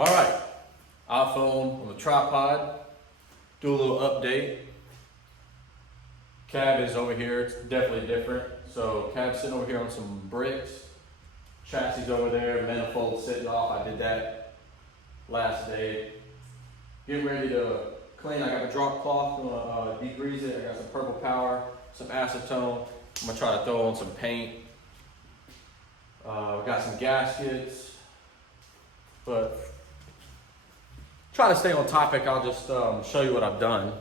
All right, iPhone on the tripod, do a little update. Cab is over here, it's definitely different. So cab's sitting over here on some bricks, chassis over there, manifold sitting off. I did that last day. Getting ready to clean. I got a drop cloth, gonna degrease it. I got some purple power, some acetone. I'm gonna try to throw on some paint. We got some gaskets, but try to stay on topic. I'll just show you what I've done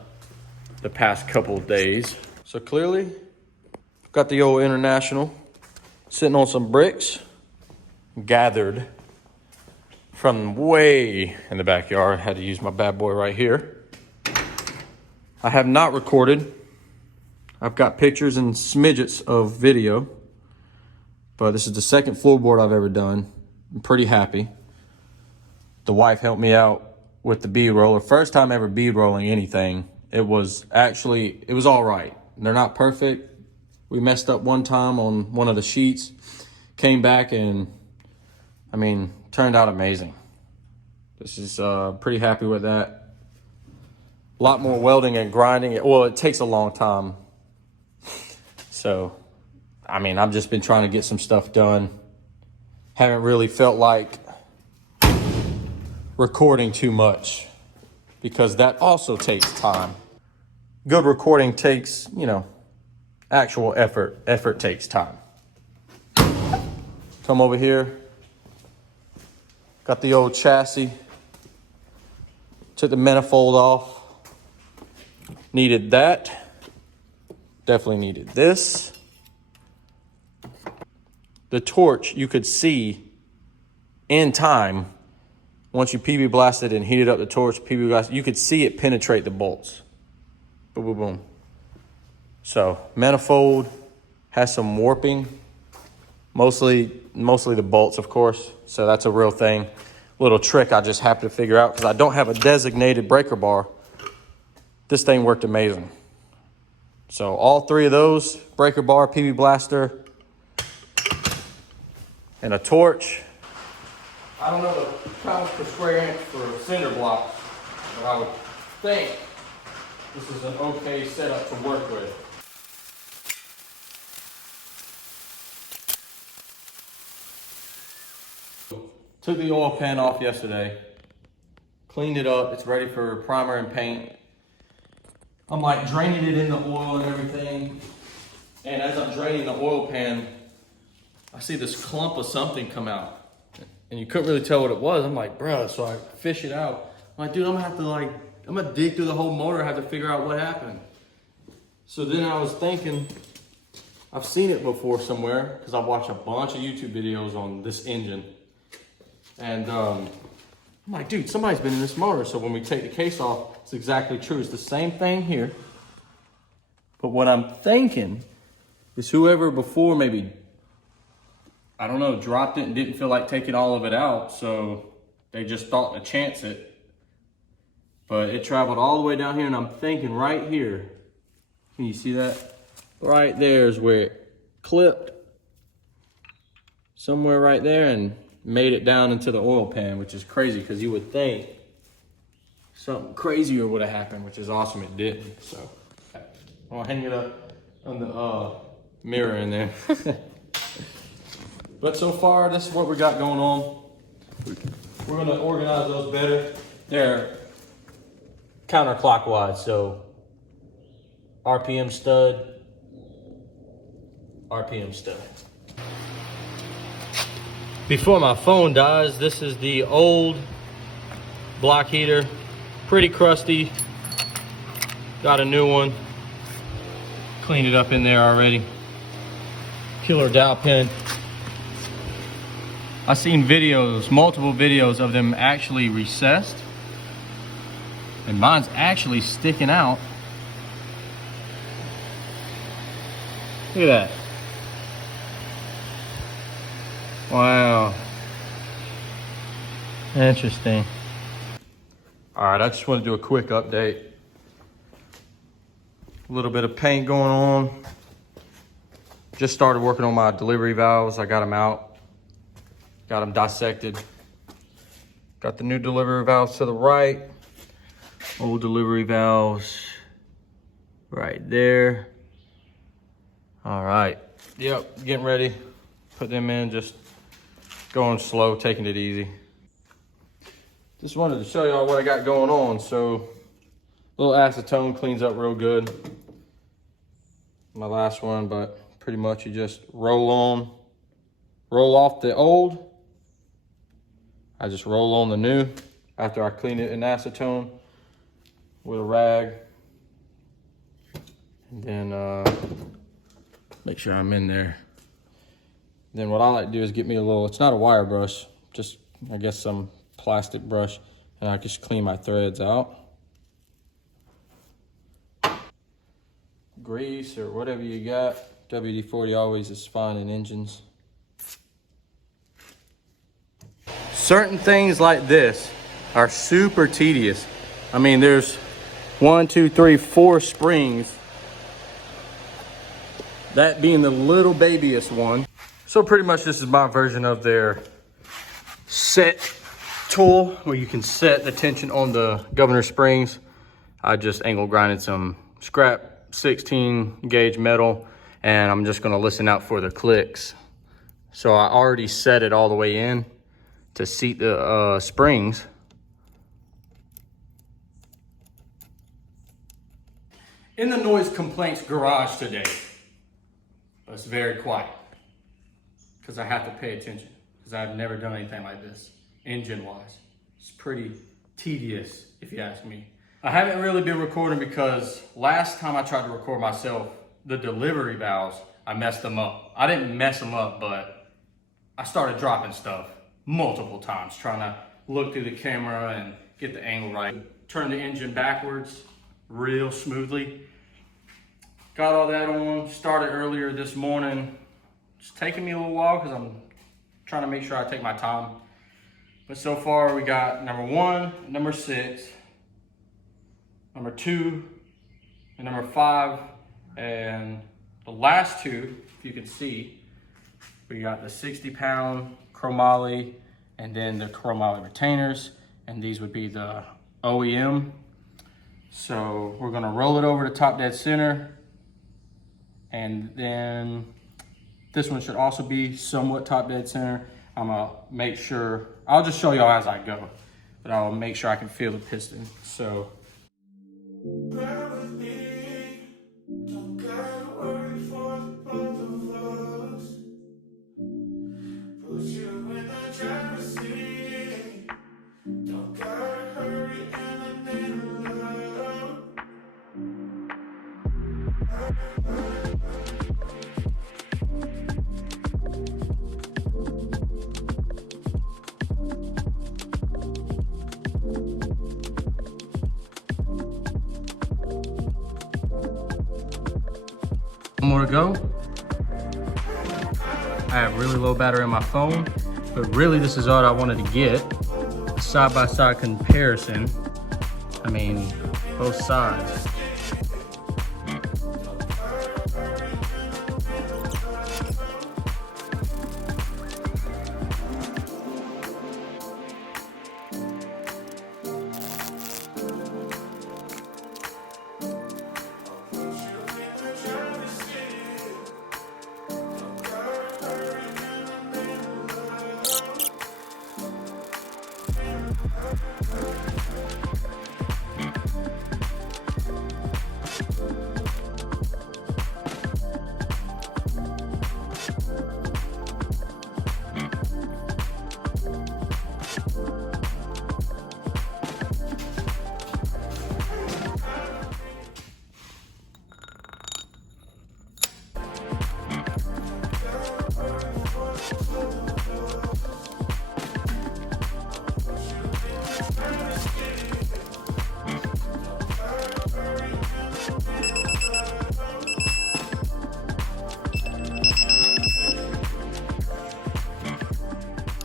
the past couple of days. So clearly, got the old International sitting on some bricks, gathered from way in the backyard. Had to use my bad boy right here. I have not recorded. I've got pictures and smidgets of video, but this is the second floorboard I've ever done. I'm pretty happy. The wife helped me out with the B-roller. First time ever B-rolling anything. It was all right. They're not perfect. We messed up one time on one of the sheets. Came back and, turned out amazing. This is pretty happy with that. A lot more welding and grinding. Well, it takes a long time. So, I've just been trying to get some stuff done. Haven't really felt like recording too much because that also takes time. Good recording takes, actual effort. Effort takes time. Come over here. Got the old chassis. Took the manifold off. Needed that. Definitely needed this. The torch you could see in time. Once you PB blasted and heated up the torch, PB blasted, you could see it penetrate the bolts. Boom, boom, boom. So manifold has some warping. Mostly the bolts, of course. So that's a real thing. Little trick I just have to figure out because I don't have a designated breaker bar. This thing worked amazing. So all three of those, breaker bar, PB blaster, and a torch. I don't know the pounds per square inch for cinder blocks, but I would think this is an okay setup to work with. Took the oil pan off yesterday, cleaned it up. It's ready for primer and paint. I'm like draining it in the oil and everything. And as I'm draining the oil pan, I see this clump of something come out. And you couldn't really tell what it was. I'm like, bruh, so I fish it out. I'm like, dude, I'm gonna dig through the whole motor, have to figure out what happened. So then I was thinking, I've seen it before somewhere, because I've watched a bunch of YouTube videos on this engine. And I'm like, dude, somebody's been in this motor. So when we take the case off, it's exactly true. It's the same thing here. But what I'm thinking is whoever before maybe, I don't know, dropped it and didn't feel like taking all of it out. So they just thought to chance it. But it traveled all the way down here, and I'm thinking right here, can you see that? Right there is where it clipped. Somewhere right there, and made it down into the oil pan, which is crazy because you would think something crazier would have happened, which is awesome it didn't. So I'll hang it up on the mirror in there. But so far, this is what we got going on. We're gonna organize those better. They're counterclockwise, so RPM stud, RPM stud. Before my phone dies, this is the old block heater. Pretty crusty. Got a new one. Cleaned it up in there already. Killer dowel pin. I've seen videos, multiple videos of them actually recessed. And mine's actually sticking out. Look at that. Wow. Interesting. All right, I just want to do a quick update. A little bit of paint going on. Just started working on my delivery valves. I got them out. Got them dissected. Got the new delivery valves to the right. Old delivery valves right there. All right, yep, getting ready. Put them in, just going slow, taking it easy. Just wanted to show y'all what I got going on. So, little acetone cleans up real good. My last one, but pretty much you just roll off the old. I just roll on the new after I clean it in acetone with a rag. And then make sure I'm in there. Then what I like to do is get me a little, it's not a wire brush, just I guess some plastic brush, and I just clean my threads out. Grease or whatever you got. WD-40 always is fine in engines. Certain things like this are super tedious. I mean, there's 1, 2, 3, 4 springs. That being the little babyest one. So pretty much this is my version of their set tool where you can set the tension on the governor springs. I just angle grinded some scrap 16 gauge metal, and I'm just gonna listen out for the clicks. So I already set it all the way in to seat the springs. In the noise complaints garage today, it's very quiet because I have to pay attention because I've never done anything like this engine wise. It's pretty tedious if you ask me. I haven't really been recording because last time I tried to record myself, the delivery valves, I messed them up. I didn't mess them up, but I started dropping stuff multiple times, trying to look through the camera and get the angle right. Turn the engine backwards real smoothly. Got all that on, started earlier this morning. It's taking me a little while because I'm trying to make sure I take my time. But so far we got number 1, number 6, number 2, and number 5, and the last 2, if you can see, we got the 60-pound chromoly and then the chromoly retainers, and these would be the OEM. So we're gonna roll it over to top dead center, and then this one should also be somewhat top dead center. I'm gonna make sure, I'll just show y'all as I go, but I'll make sure I can feel the piston. So. More to go. I have really low battery on my phone, but really this is all I wanted to get. A side-by-side comparison. I mean, both sides.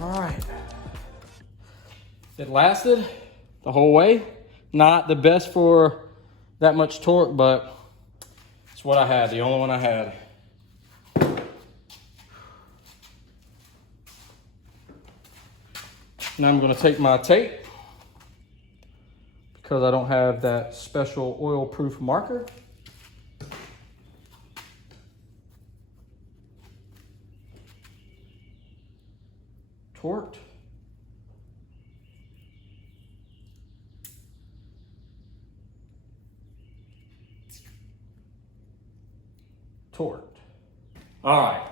All right. It lasted the whole way. Not the best for that much torque, but it's what I had, the only one I had. Now I'm gonna take my tape, because I don't have that special oil-proof marker. Torqued. Torqued. All right,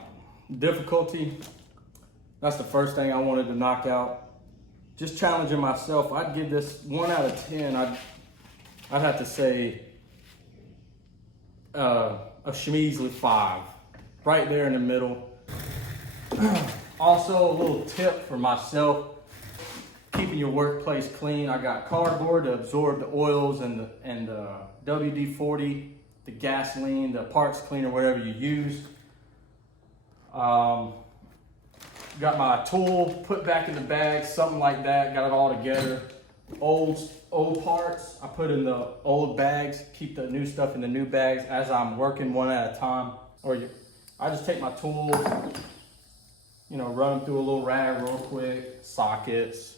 difficulty. That's the first thing I wanted to knock out. Just challenging myself. I'd give this 1 out of 10. I'd have to say a measly 5. Right there in the middle. Also, a little tip for myself, keeping your workplace clean. I got cardboard to absorb the oils and the WD-40, the gasoline, the parts cleaner, whatever you use. Got my tool put back in the bag, something like that. Got it all together. Old parts I put in the old bags. Keep the new stuff in the new bags as I'm working one at a time. I just take my tools, you know, run them through a little rag real quick. Sockets,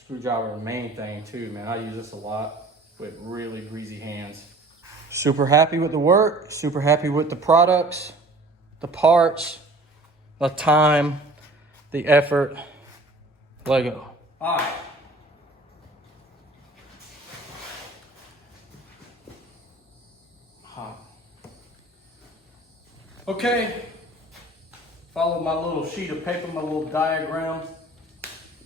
screwdriver, the main thing too, man. I use this a lot with really greasy hands. Super happy with the work. Super happy with the products, the parts, the time, the effort. Lego. All right. Okay. Follow my little sheet of paper, my little diagram.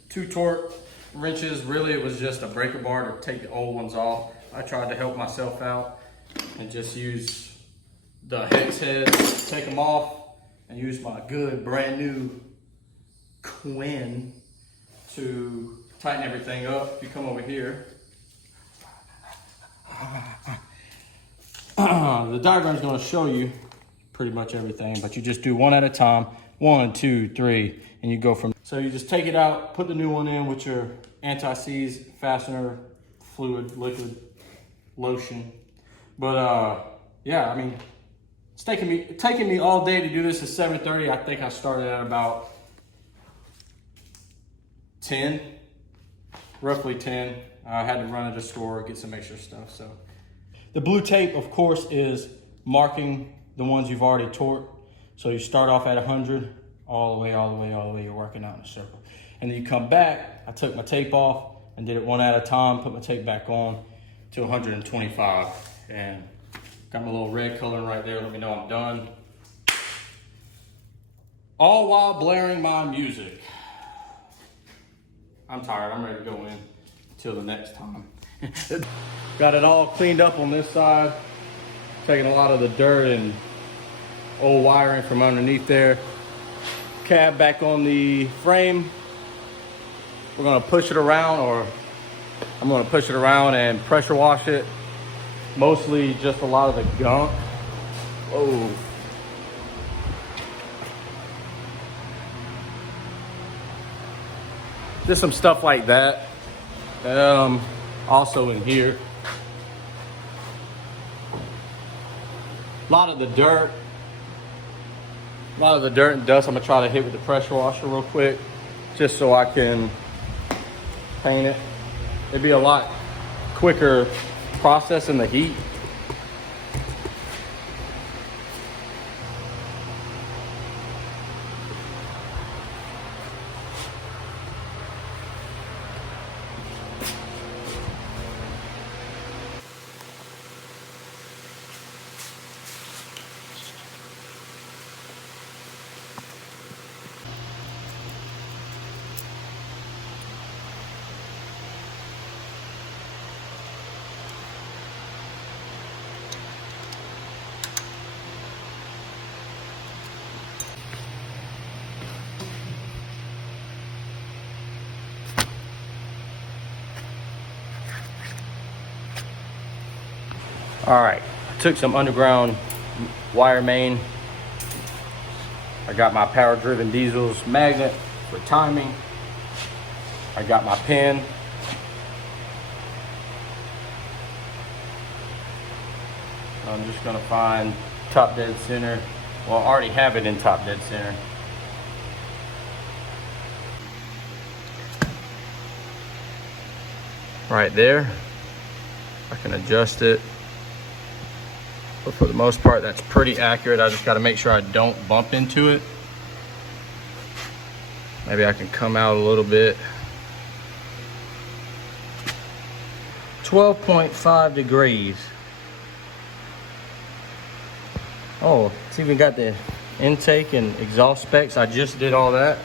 2 torque wrenches. Really, it was just a breaker bar to take the old ones off. I tried to help myself out and just use the hex heads, take them off, and use my good brand new Cummins to tighten everything up. If you come over here, the diagram is going to show you pretty much everything, but you just do 1 at a time. 1, 2, 3, and you go from. So you just take it out, put the new one in with your anti-seize fastener, fluid, liquid, lotion. But yeah, I mean, it's taking me all day to do this at 7:30. I think I started at about 10, roughly 10. I had to run to the store, get some extra stuff. So the blue tape, of course, is marking the ones you've already torqued. So you start off at 100, all the way, you're working out in a circle. And then you come back, I took my tape off and did it 1 at a time, put my tape back on to 125. And got my little red coloring right there, let me know I'm done. All while blaring my music. I'm tired, I'm ready to go in till the next time. Got it all cleaned up on this side, taking a lot of the dirt and old wiring from underneath there. Cab back on the frame. We're gonna push it around, or I'm gonna push it around and pressure wash it. Mostly just a lot of the gunk. Whoa. Just some stuff like that. Also in here. A lot of the dirt and dust I'm gonna try to hit with the pressure washer real quick, just so I can paint it. It'd be a lot quicker process in the heat. All right, I took some underground wire main. I got my power driven diesels magnet for timing. I got my pin. I'm just gonna find top dead center. Well, I already have it in top dead center. right there. I can adjust it, but for the most part, that's pretty accurate. I just got to make sure I don't bump into it. Maybe I can come out a little bit. 12.5 degrees. Oh, it's even got the intake and exhaust specs. I just did all that.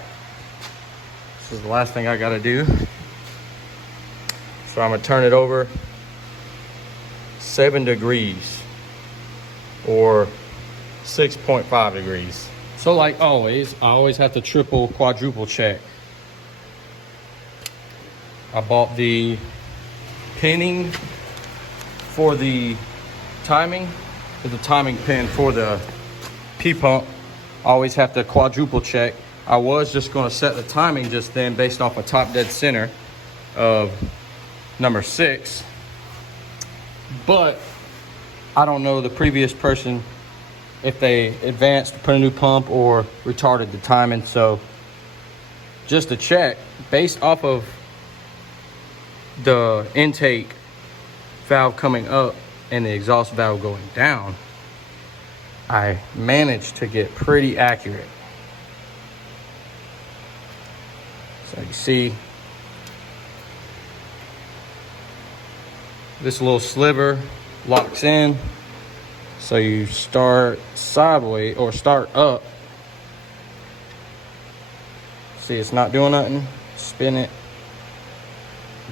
This is the last thing I got to do. So I'm gonna turn it over 7 degrees or 6.5 degrees. So like always, I always have to triple, quadruple check. I bought the pinning for the timing, pin for the P-pump. I always have to quadruple check. I was just gonna set the timing just then based off a top dead center of number 6, but I don't know the previous person if they advanced to put a new pump or retarded the timing. So just to check, based off of the intake valve coming up and the exhaust valve going down, I managed to get pretty accurate. So you see this little sliver locks in. So you start sideways or start up. See, it's not doing nothing. Spin it,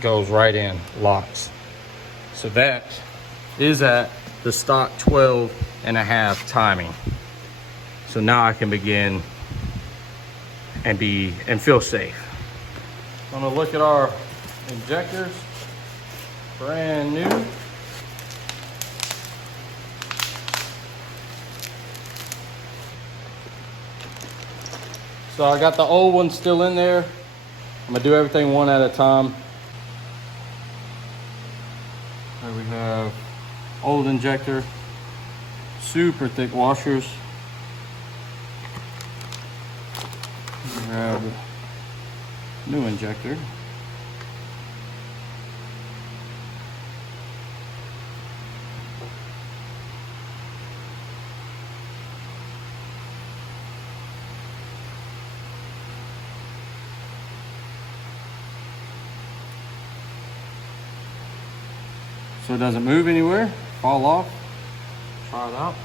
goes right in, locks. So that is at the stock 12.5 timing. So now I can begin and feel safe. I'm gonna look at our injectors, brand new. So I got the old one still in there. I'm gonna do everything one at a time. There we have old injector, super thick washers. We have new injector. So it doesn't move anywhere, fall off. Try it out.